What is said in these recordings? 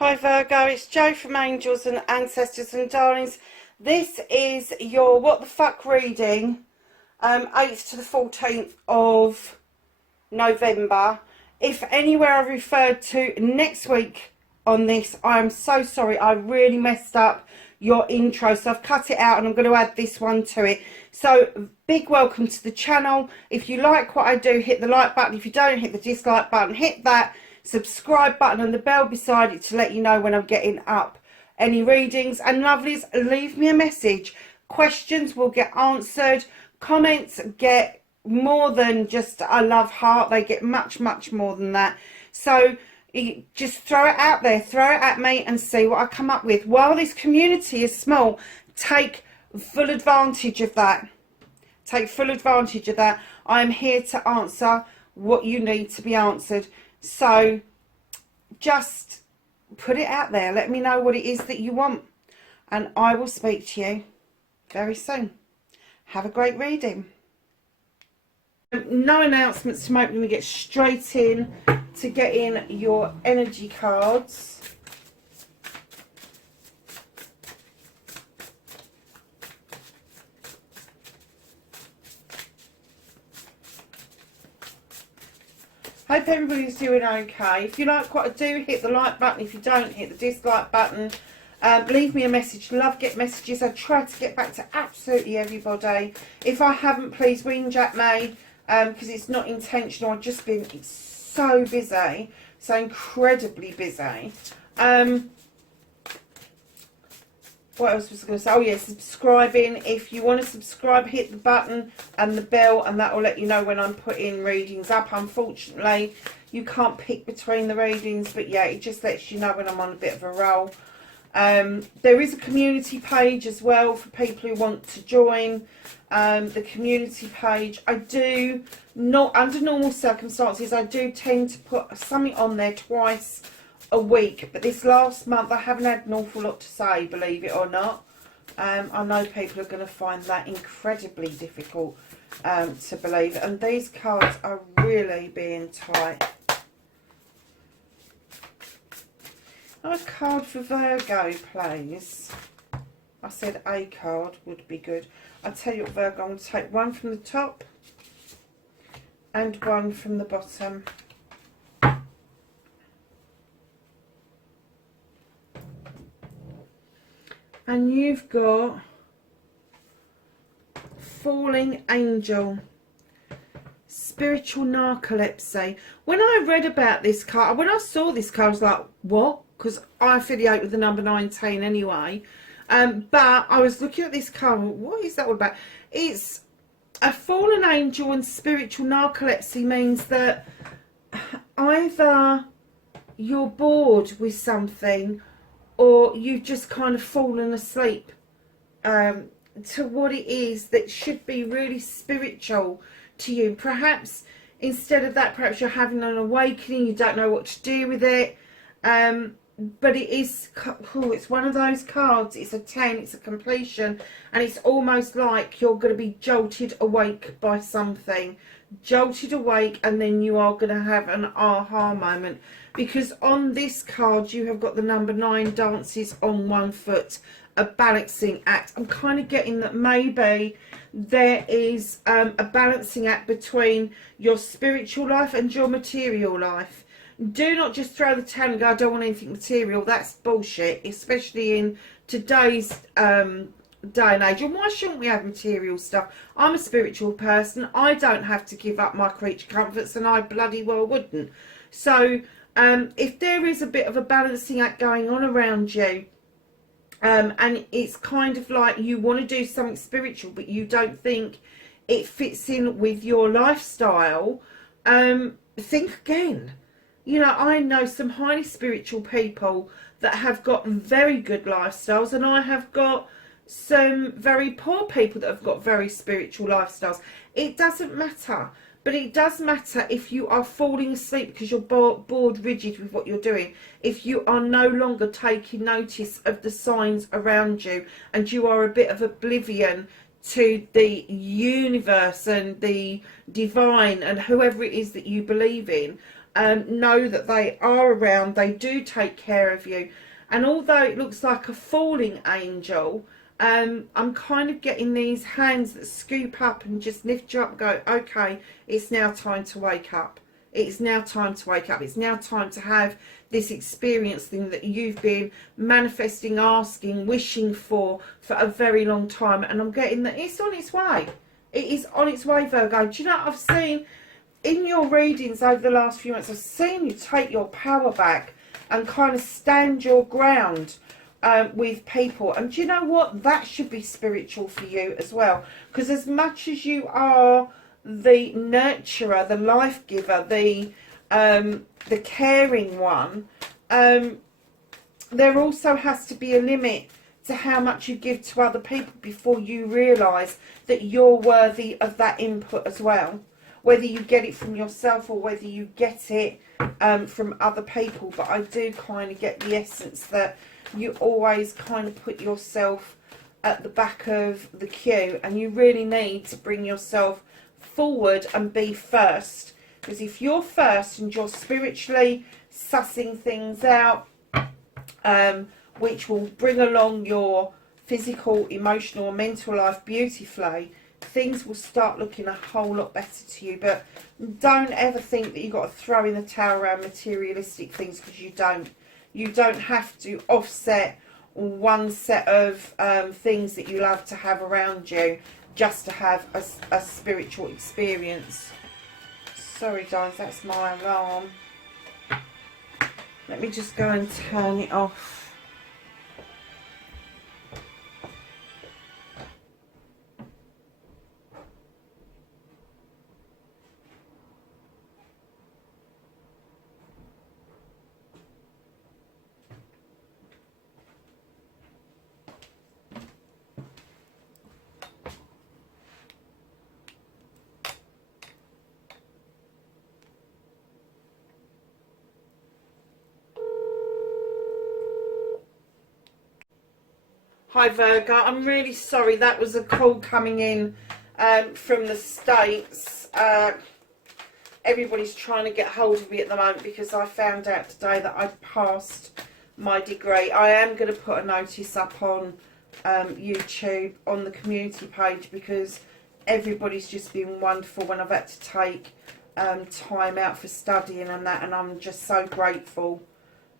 Hi Virgo, it's Jo from Angels and Ancestors and Darlings. This is your What the Fuck reading, 8th to the 14th of November. If anywhere I referred to next week on this, I'm so sorry. I really messed up your intro, so I've cut it out and I'm going to add this one to it. So big welcome to the channel. If you like what I do, hit the like button. If you don't, hit the dislike button. Hit that subscribe button and the bell beside it to let you know when I'm getting up any readings. And lovelies, leave me a message. Questions will get answered. Comments get more than just a love heart. They get much more than that. So just throw it out there, throw it at me and see what I come up with. While this community is small, take full advantage of that. Take full advantage of that. I am here to answer what you need to be answered. So just put it out there. Let me know what it is that you want, and I will speak to you very soon. Have a great reading. No announcements to make. We're going to get straight in to getting your energy cards. Hope everybody's doing okay. If you like what I do, hit the like button. If you don't, hit the dislike button. Leave me a message. Love get messages. I try to get back to absolutely everybody. If I haven't, please whinge at me, because it's not intentional. I've just been so busy, so incredibly busy. What else was I going to say? Oh yeah, subscribing. If you want to subscribe, hit the button and the bell, and that will let you know when I'm putting readings up. Unfortunately, you can't pick between the readings, but yeah, it just lets you know when I'm on a bit of a roll. There is a community page as well for people who want to join. The community page, I do not, under normal circumstances, I do tend to put something on there twice a week, but this last month I haven't had an awful lot to say, believe it or not. I know people are going to find that incredibly difficult to believe, and these cards are really being tight. A card for Virgo, please. I said a card would be good. I'll tell you what, Virgo, I'm going to take one from the top and one from the bottom. And you've got Falling Angel, Spiritual Narcolepsy. When I read about this card, when I saw this card, I was like, what? Because I affiliate with the number 19 anyway. But I was looking at this card, what is that all about? It's a fallen angel, and spiritual narcolepsy means that either you're bored with something, or you've just kind of fallen asleep to what it is that should be really spiritual to you. Perhaps instead of that, perhaps you're having an awakening, you don't know what to do with it. But it is, it's one of those cards, it's a 10, it's a completion, and it's almost like you're going to be jolted awake by something. Jolted awake, and then you are going to have an aha moment, because on this card you have got the number 9, dances on one foot, a balancing act. I'm kind of getting that maybe there is a balancing act between your spiritual life and your material life. Do not just throw the towel and go, I don't want anything material. That's bullshit, especially in today's day and age. And why shouldn't we have material stuff? I'm a spiritual person. I don't have to give up my creature comforts, and I bloody well wouldn't. So if there is a bit of a balancing act going on around you, and it's kind of like you want to do something spiritual, but you don't think it fits in with your lifestyle, think again. You know, I know some highly spiritual people that have got very good lifestyles, and I have got some very poor people that have got very spiritual lifestyles. It doesn't matter, but it does matter if you are falling asleep because you're bored rigid with what you're doing, if you are no longer taking notice of the signs around you, and you are a bit of oblivion to the universe and the divine and whoever it is that you believe in, know that they are around, they do take care of you. And although it looks like a falling angel, I'm kind of getting these hands that scoop up and just lift you up and go, okay, it's now time to wake up. It's now time to wake up. It's now time to have this experience thing that you've been manifesting, asking, wishing for a very long time. And I'm getting that it's on its way. It is on its way, Virgo. Do you know, I've seen in your readings over the last few months, I've seen you take your power back and kind of stand your ground with people. And do you know what? That should be spiritual for you as well. Because as much as you are the nurturer, the life giver, the caring one, there also has to be a limit to how much you give to other people before you realise that you're worthy of that input as well. Whether you get it from yourself or whether you get it from other people. But I do kind of get the essence that you always kind of put yourself at the back of the queue, and you really need to bring yourself forward and be first. Because if you're first and you're spiritually sussing things out, which will bring along your physical, emotional, and mental life beautifully, things will start looking a whole lot better to you. But don't ever think that you've got to throw in the towel around materialistic things, because you don't. You don't have to offset one set of things that you love to have around you just to have a spiritual experience. Sorry guys, that's my alarm. Let me just go and turn it off. Hi Virgo, I'm really sorry, that was a call coming in from the States. Everybody's trying to get hold of me at the moment because I found out today that I'd passed my degree. I am going to put a notice up on YouTube on the community page, because everybody's just been wonderful when I've had to take time out for studying and that, and I'm just so grateful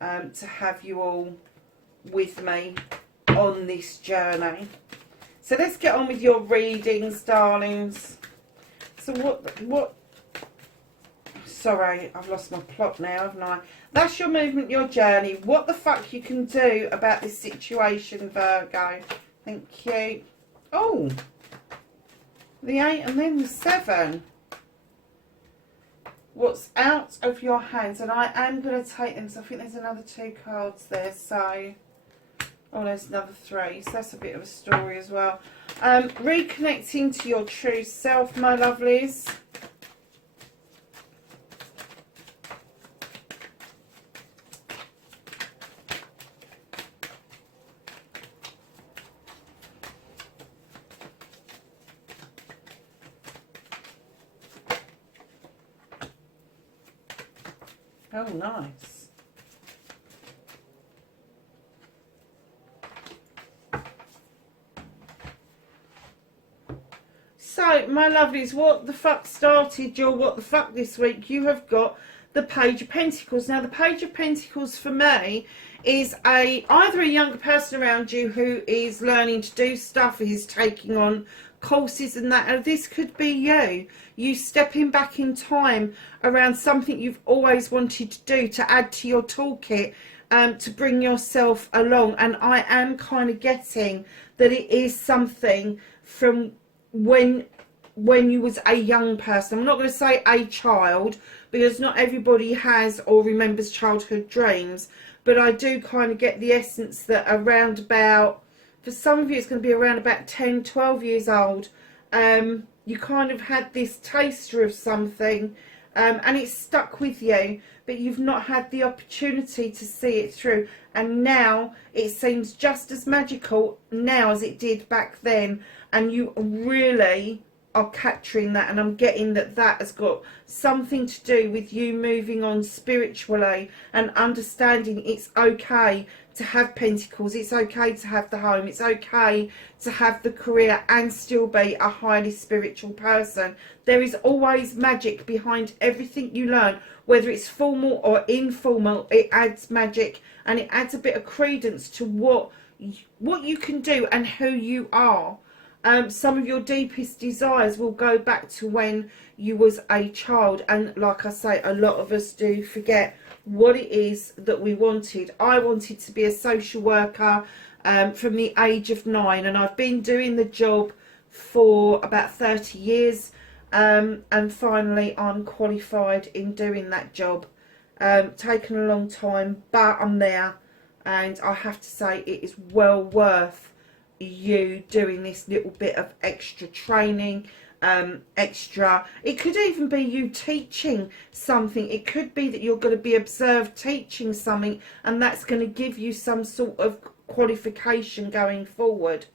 to have you all with me on this journey. So let's get on with your readings, darlings. So what sorry, I've lost my plot now, haven't I? That's your movement, your journey. What the fuck you can do about this situation, Virgo? Thank you. Oh, the 8 and then the 7. What's out of your hands? And I am going to take them, so I think there's another 2 cards there. So, oh, there's another 3. So that's a bit of a story as well. Reconnecting to your true self, my lovelies. Oh, nice. So, my lovelies, what the fuck started your what the fuck this week? You have got the Page of Pentacles. Now, the Page of Pentacles for me is either a younger person around you who is learning to do stuff, is taking on courses and that, and this could be you stepping back in time around something you've always wanted to do, to add to your toolkit, to bring yourself along. And I am kind of getting that it is something from when you was a young person. I'm not going to say a child, because not everybody has or remembers childhood dreams, but I do kind of get the essence that around about, for some of you it's going to be around about 10, 12 years old, you kind of had this taster of something and it's stuck with you, but you've not had the opportunity to see it through. And now it seems just as magical now as it did back then, and you really are capturing that. And I'm getting that that has got something to do with you moving on spiritually and understanding it's okay to have pentacles, it's okay to have the home, it's okay to have the career and still be a highly spiritual person. There is always magic behind everything you learn, whether it's formal or informal. It adds magic, and it adds a bit of credence to what you can do and who you are. Some of your deepest desires will go back to when you was a child, and like I say, a lot of us do forget what it is that we wanted. I wanted to be a social worker from the age of 9, and I've been doing the job for about 30 years, and finally I'm qualified in doing that job. Taken a long time, but I'm there, and I have to say it is well worth you doing this little bit of extra training. It could even be you teaching something. It could be that you're going to be observed teaching something, and that's going to give you some sort of qualification going forward.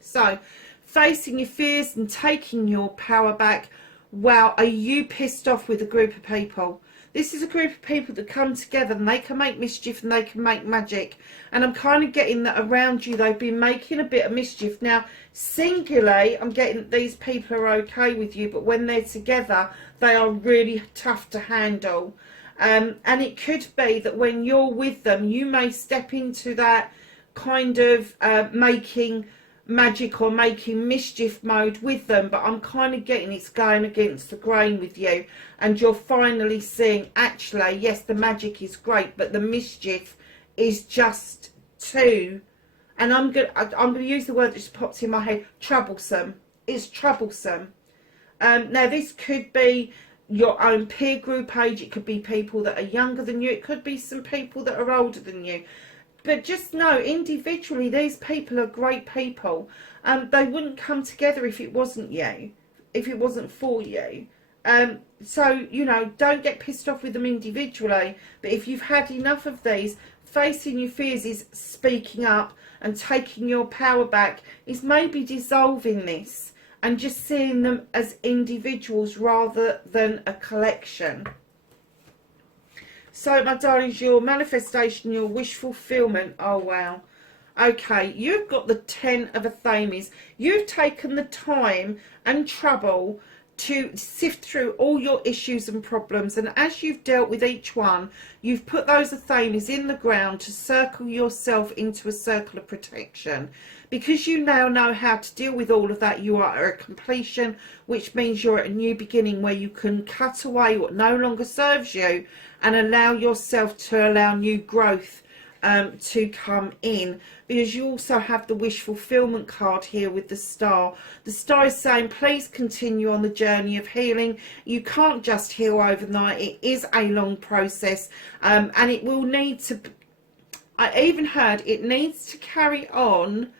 So, facing your fears and taking your power back. Wow, are you pissed off with a group of people? This is a group of people that come together, and they can make mischief and they can make magic. And I'm kind of getting that around you, they've been making a bit of mischief. Now, singularly, I'm getting that these people are okay with you, but when they're together, they are really tough to handle. And it could be that when you're with them, you may step into that kind of making magic or making mischief mode with them, but I'm kind of getting it's going against the grain with you, and you're finally seeing, actually, yes, the magic is great, but the mischief is just too, and I'm gonna use the word that just pops in my head, troublesome. It's troublesome. Now this could be your own peer group age, it could be people that are younger than you, it could be some people that are older than you. But just know, individually, these people are great people. They wouldn't come together if it wasn't you, if it wasn't for you. So, you know, don't get pissed off with them individually. But if you've had enough of these, facing your fears is speaking up and taking your power back, is maybe dissolving this and just seeing them as individuals rather than a collection. So, my darlings, your manifestation, your wish fulfillment. Oh, wow. Okay, you've got the 10 of Athames. You've taken the time and trouble to sift through all your issues and problems. And as you've dealt with each one, you've put those Athames in the ground to circle yourself into a circle of protection. Because you now know how to deal with all of that, you are at completion, which means you're at a new beginning where you can cut away what no longer serves you and allow yourself to allow new growth to come in. Because you also have the wish fulfillment card here with the star. The star is saying, please continue on the journey of healing. You can't just heal overnight. It is a long process, and it will need to, I even heard it needs to carry on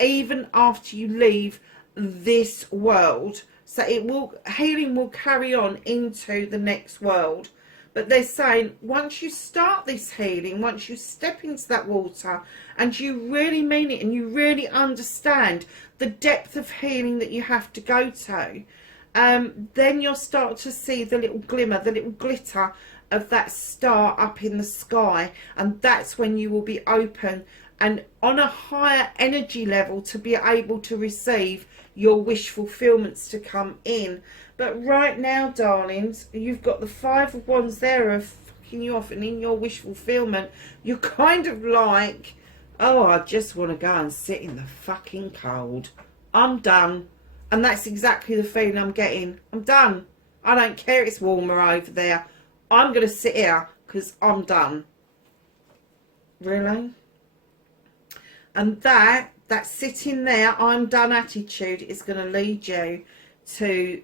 even after you leave this world. So healing will carry on into the next world. But they're saying, once you start this healing, once you step into that water and you really mean it and you really understand the depth of healing that you have to go to, then you'll start to see the little glimmer, the little glitter of that star up in the sky. And that's when you will be open and on a higher energy level to be able to receive your wish fulfillments to come in. But right now, darlings, you've got the 5 of Wands there of fucking you off, and in your wish fulfillment, you're kind of like, oh, I just want to go and sit in the fucking cold. I'm done. And that's exactly the feeling I'm getting. I'm done. I don't care it's warmer over there. I'm going to sit here because I'm done. Really? And that sitting there, I'm done attitude is going to lead you to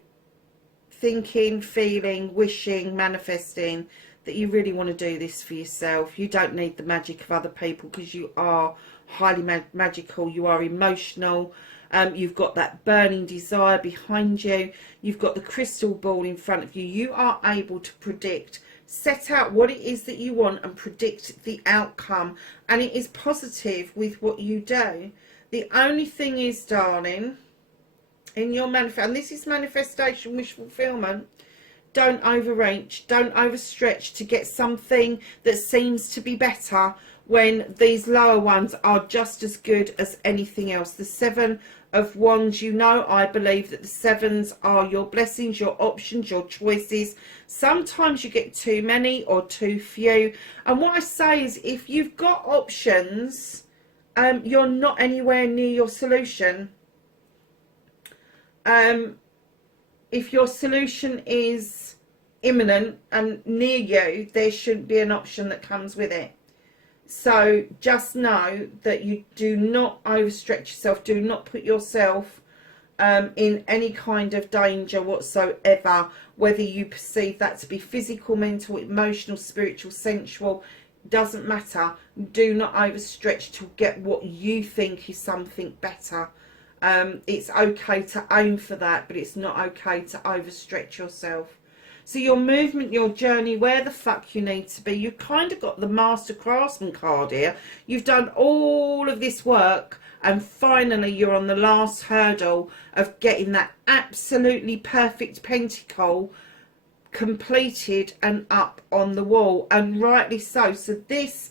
thinking, feeling, wishing, manifesting that you really want to do this for yourself. You don't need the magic of other people because you are highly magical. You are emotional. You've got that burning desire behind you. You've got the crystal ball in front of you. You are able to predict, set out what it is that you want and predict the outcome. And it is positive with what you do. The only thing is, darling, in your and this is manifestation, wish fulfillment, don't overreach, don't overstretch to get something that seems to be better when these lower ones are just as good as anything else. The Seven of Wands, you know, I believe that the sevens are your blessings, your options, your choices. Sometimes you get too many or too few. And what I say is, if you've got options, you're not anywhere near your solution. If your solution is imminent and near you, there shouldn't be an option that comes with it. So just know that you do not overstretch yourself. Do not put yourself in any kind of danger whatsoever, whether you perceive that to be physical, mental, emotional, spiritual, sensual, doesn't matter. Do not overstretch to get what you think is something better. It's okay to aim for that, but it's not okay to overstretch yourself. So your movement, your journey, where the fuck you need to be. You've kind of got the Master Craftsman card here. You've done all of this work and finally you're on the last hurdle of getting that absolutely perfect pentacle completed and up on the wall, and rightly so. So this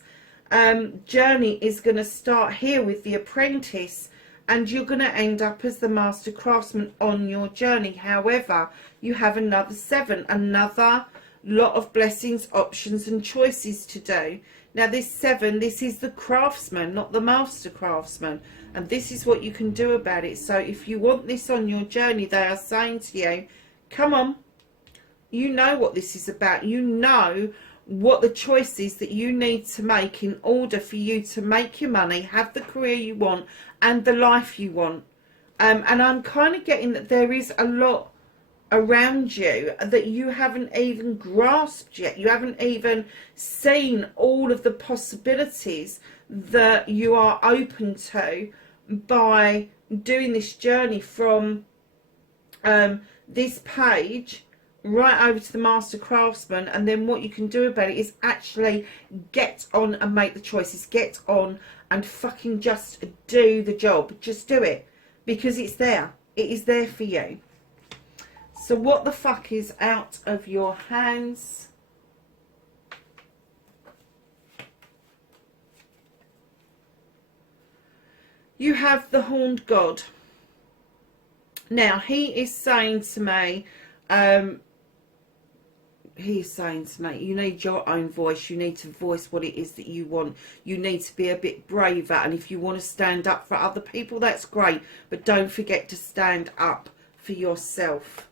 journey is going to start here with the Apprentice, and you're going to end up as the Master Craftsman on your journey. However, you have another 7, another lot of blessings, options and choices to do. Now this 7, this is the Craftsman, not the Master Craftsman, and this is what you can do about it. So if you want this on your journey, they are saying to you, come on, you know what this is about. You know what the choices that you need to make in order for you to make your money, have the career you want and the life you want. And I'm kind of getting that there is a lot around you that you haven't even grasped yet. You haven't even seen all of the possibilities that you are open to by doing this journey from this page right over to the Master Craftsman. And then what you can do about it is actually get on and make the choices. Get on and fucking just do the job. Just do it, because it's there. It is there for you. So what the fuck is out of your hands? You have the Horned God. Now he is saying to me, you need your own voice. You need to voice what it is that you want. You need to be a bit braver. And if you want to stand up for other people, that's great. But don't forget to stand up for yourself.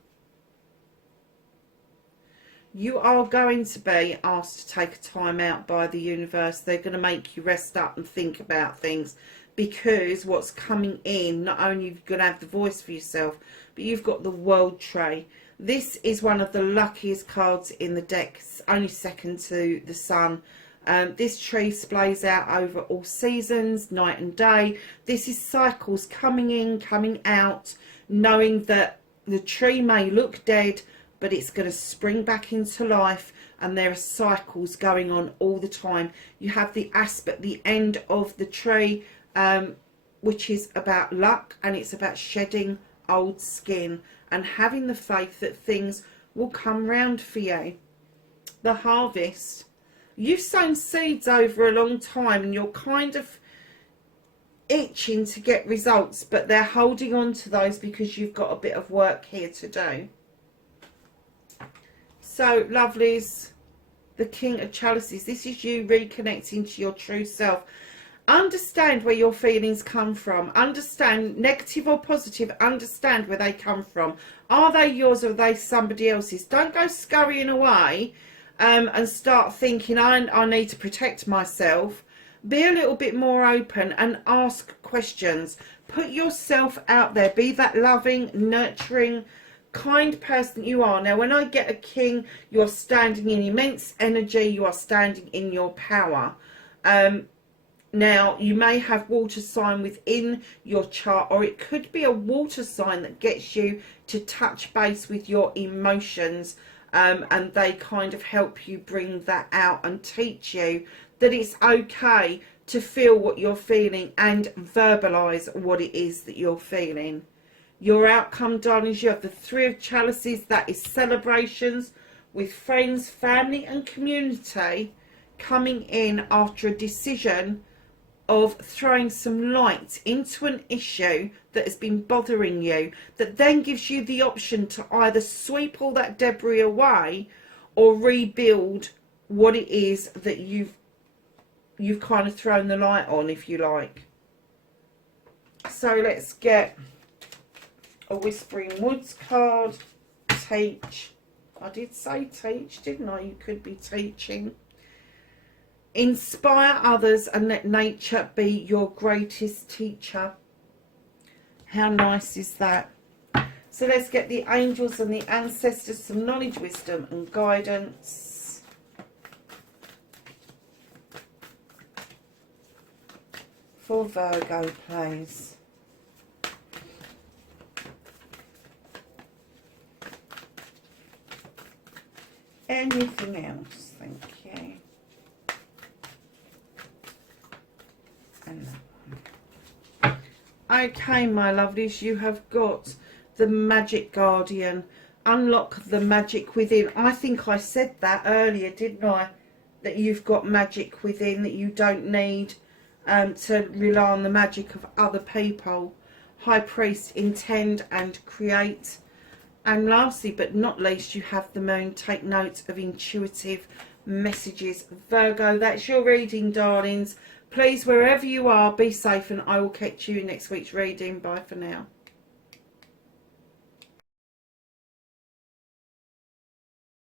You are going to be asked to take a time out by the universe. They're going to make you rest up and think about things, because what's coming in, not only are you going to have the voice for yourself, but you've got the World Tree. This is one of the luckiest cards in the deck. It's only second to the Sun. This tree splays out over all seasons, night and day. This is cycles coming in, coming out, knowing that the tree may look dead, but it's going to spring back into life, and there are cycles going on all the time. You have the aspect, the end of the tree, which is about luck, and it's about shedding old skin and having the faith that things will come round for you. The Harvest. You've sown seeds over a long time and you're kind of itching to get results, but they're holding on to those because you've got a bit of work here to do. So, lovelies, the King of Chalices. This is you reconnecting to your true self. Understand where your feelings come from. Understand, negative or positive, understand where they come from. Are they yours or are they somebody else's? Don't go scurrying away and start thinking, I need to protect myself. Be a little bit more open and ask questions. Put yourself out there. Be that loving, nurturing, kind person you are. Now, when I get a king, you are standing in immense energy. You are standing in your power. Now, you may have water sign within your chart, or it could be a water sign that gets you to touch base with your emotions, and they kind of help you bring that out and teach you that it's okay to feel what you're feeling and verbalize what it is that you're feeling. Your outcome, darlings, you have the Three of Chalices. That is celebrations with friends, family and community coming in after a decision of throwing some light into an issue that has been bothering you, that then gives you the option to either sweep all that debris away or rebuild what it is that you've kind of thrown the light on, if you like. So let's get a Whispering Woods card. Teach. I did say teach, didn't I? You could be teaching. Inspire others and let nature be your greatest teacher. How nice is that? So let's get the angels and the ancestors, some knowledge, wisdom and guidance. For Virgo, please. Anything else? Thank you. Okay, my lovelies, you have got the Magic Guardian. Unlock the magic within. I think I said that earlier, didn't I? That you've got magic within, that you don't need to rely on the magic of other people. High Priest, intend and create. And lastly but not least, you have the Moon. Take note of intuitive messages. Virgo, that's your reading, darlings. Please, wherever you are, be safe, and I will catch you in next week's reading. Bye for now.